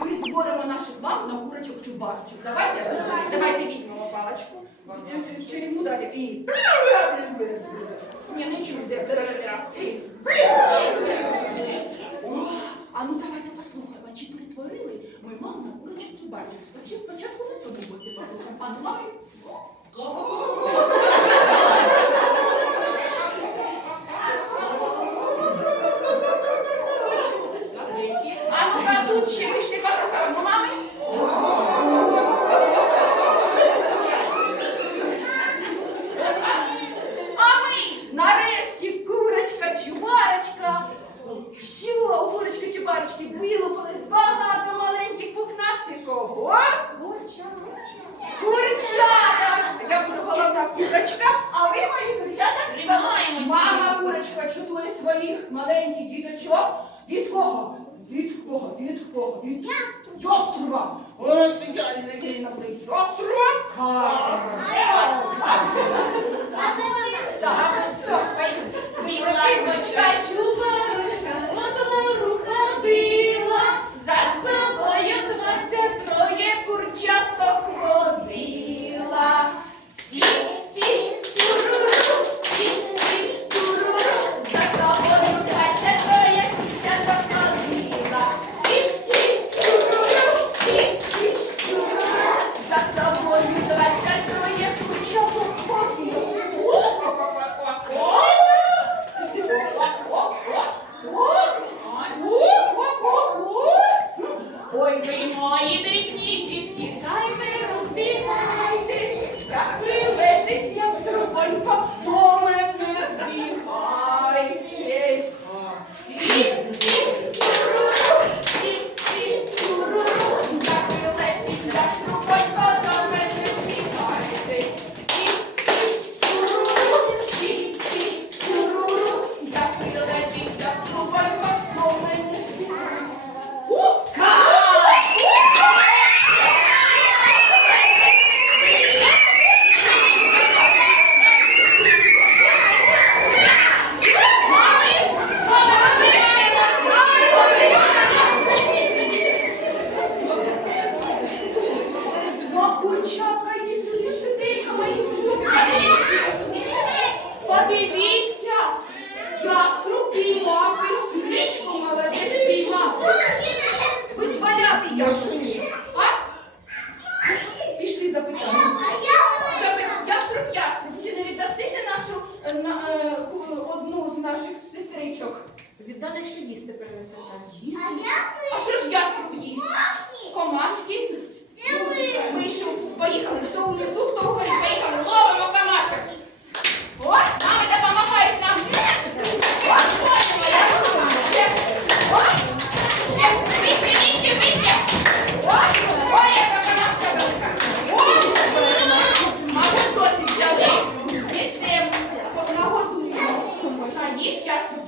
Перетворимо наших мам на курочок чубарчик. Давайте, давайте візьмемо паличку. Чарівну дати і. Ні, не чуйте. І. А ну давайте послухаємо, чи перетворили ми мам на курочок чубарчик. Спочатку на цьому боці послухаємо. А ну мами. Тут ще вийшли послухаємо. Ну, мами. А ми нарешті курочка, чубарочка. Що, курочка, чубарочки, вилупились багато маленьких пухнастих кого? Курчата! Я буду головна курочка, а ви мої курчата? Мама курочка чутує своїх маленьких діточок. Від кого? Від кого? Від кого? Від яструба. Ось я не на. Яструба? Так, все, поїхали. Лапочка, чубарочка, однору ходила, за собою двадцять троє курчаток водила. Ці, ці, цуруру, ці, ці, цуруру, за собою двадцять троє курчаток водила. Ці, ці, цуруру, ці, ці, цуруру, за собою двадцять троє курчаток водила. Ой, ви мої дрібні дітки, хай ви розбігайтесь, як вилетить я до на, е, ку- одну з наших сестричок? Віддали, що їсти принесе. Їсти? А що ж яструб їсть?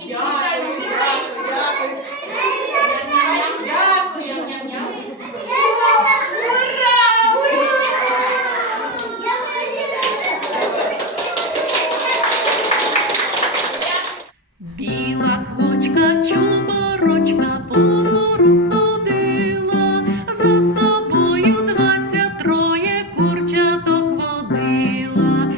Дякую, дякую, дякую. Біла квочка, чуборочка по двору ходила, за собою двадцять троє курчаток водила.